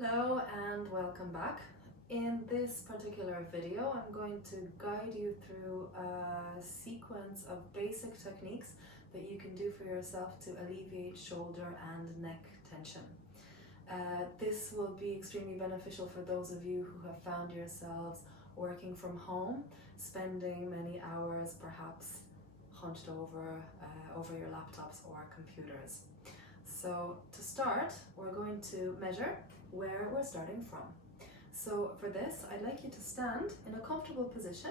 Hello and welcome back. In this particular video, I'm going to guide you through a sequence of basic techniques that you can do for yourself to alleviate shoulder and neck tension. This will be extremely beneficial for those of you who have found yourselves working from home, spending many hours perhaps hunched over your laptops or computers. So to start, we're going to measure where we're starting from. So for this, I'd like you to stand in a comfortable position.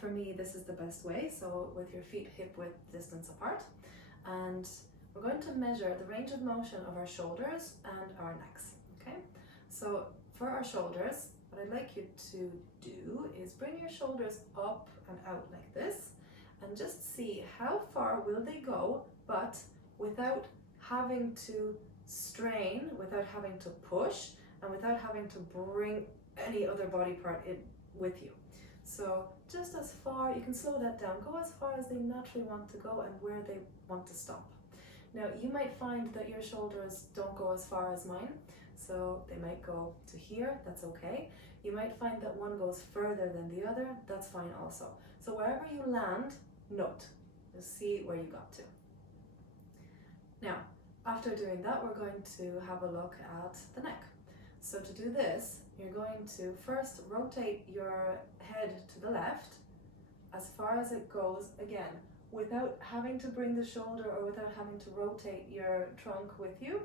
For me, this is the best way, so with your feet hip-width distance apart. And we're going to measure the range of motion of our shoulders and our necks, okay? So for our shoulders, what I'd like you to do is bring your shoulders up and out like this, and just see how far will they go, but without having to strain, without having to push, and without having to bring any other body part in with you. So just as far, you can slow that down, go as far as they naturally want to go and where they want to stop. Now you might find that your shoulders don't go as far as mine, so they might go to here, that's okay. You might find that one goes further than the other, that's fine also. So wherever you land, note, just see where you got to. Now, after doing that, we're going to have a look at the neck. So to do this, you're going to first rotate your head to the left as far as it goes, again, without having to bring the shoulder or without having to rotate your trunk with you,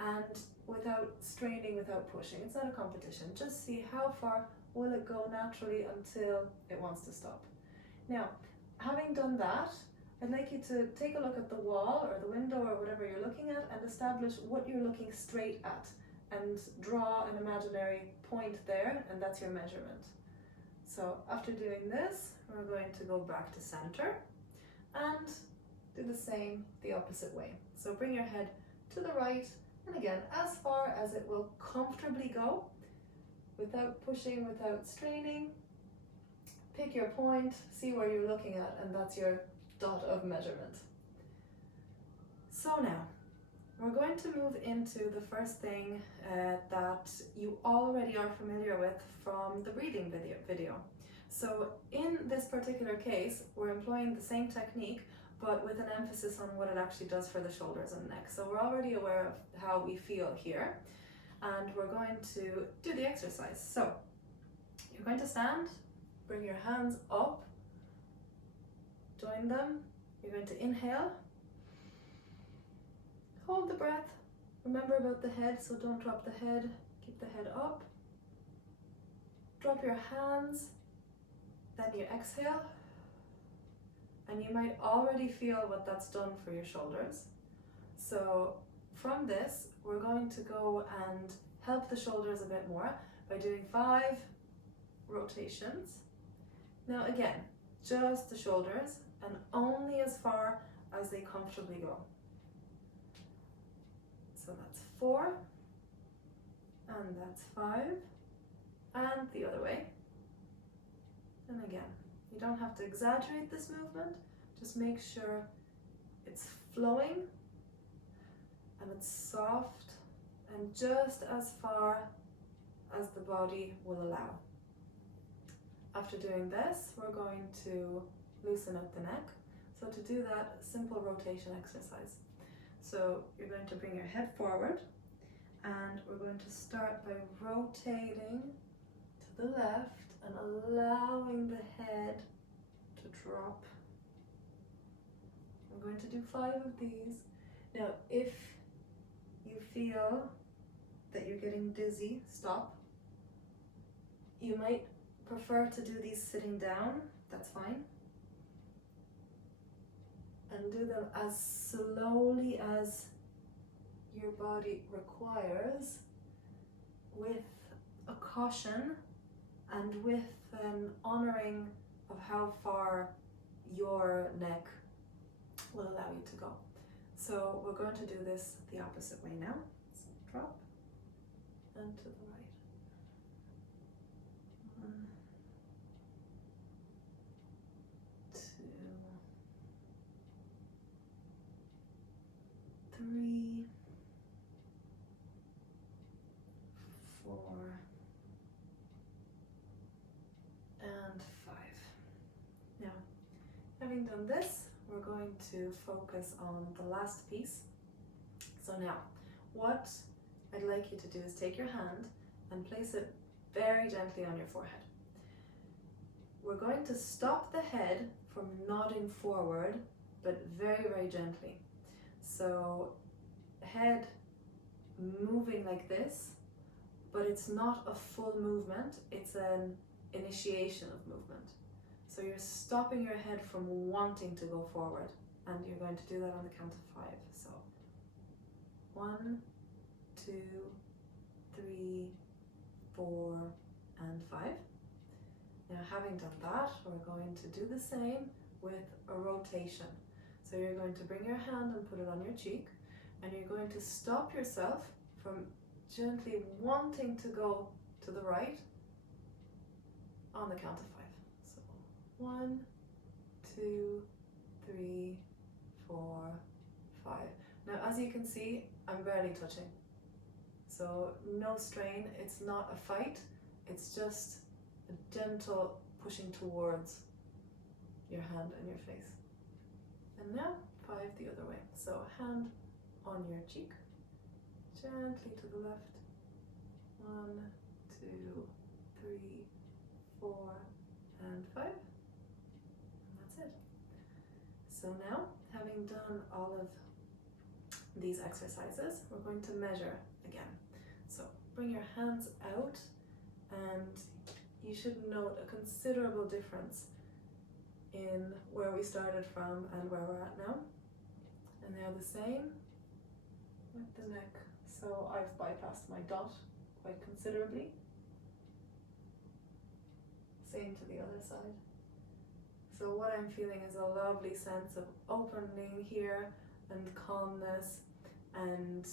and without straining, without pushing. It's not a competition. Just see how far will it go naturally until it wants to stop. Now, having done that, I'd like you to take a look at the wall or the window or whatever you're looking at and establish what you're looking straight at, and draw an imaginary point there, and that's your measurement. So after doing this, we're going to go back to center and do the same the opposite way. So bring your head to the right, and again, as far as it will comfortably go, without pushing, without straining. Pick your point, see where you're looking at, and that's your dot of measurement. So now, we're going to move into the first thing that you already are familiar with from the breathing video. So in this particular case, we're employing the same technique, but with an emphasis on what it actually does for the shoulders and neck. So we're already aware of how we feel here, and we're going to do the exercise. So you're going to stand, bring your hands up, join them. You're going to inhale, hold the breath, remember about the head, so don't drop the head, keep the head up, drop your hands, then you exhale, and you might already feel what that's done for your shoulders. So from this, we're going to go and help the shoulders a bit more by doing 5 rotations. Now again, just the shoulders, and only as far as they comfortably go. So that's 4, and that's 5, and the other way. And again, you don't have to exaggerate this movement, just make sure it's flowing and it's soft and just as far as the body will allow. After doing this, we're going to loosen up the neck. So to do that, simple rotation exercise. So you're going to bring your head forward, and we're going to start by rotating to the left and allowing the head to drop. I'm going to do 5 of these. Now, if you feel that you're getting dizzy, stop. You might prefer to do these sitting down, that's fine. And do them as slowly as your body requires, with a caution and with an honoring of how far your neck will allow you to go. So we're going to do this the opposite way now. So drop and to the right. 1, 2, 3, from this, we're going to focus on the last piece. So now, what I'd like you to do is take your hand and place it very gently on your forehead. We're going to stop the head from nodding forward, but very, very gently. So head moving like this, but it's not a full movement, it's an initiation of movement. So you're stopping your head from wanting to go forward, and you're going to do that on the count of 5. So 1, 2, 3, 4, and 5. Now, having done that, we're going to do the same with a rotation. So you're going to bring your hand and put it on your cheek, and you're going to stop yourself from gently wanting to go to the right on the count of 5. So 1, 2, 3, 4, 5. Now, as you can see, I'm barely touching. So no strain, it's not a fight, it's just a gentle pushing towards your hand and your face. And now 5 the other way. So hand on your cheek, gently to the left. 1, 2, 3, 4, and 5. And that's it. So now, having done all of these exercises, we're going to measure again. So bring your hands out, and you should note a considerable difference in where we started from and where we're at now. And now the same with the neck. So I've bypassed my dot quite considerably. Same to the other side. So what I'm feeling is a lovely sense of opening here and calmness and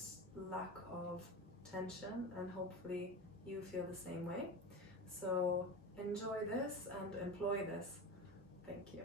lack of tension, and hopefully you feel the same way. So enjoy this and employ this. Thank you.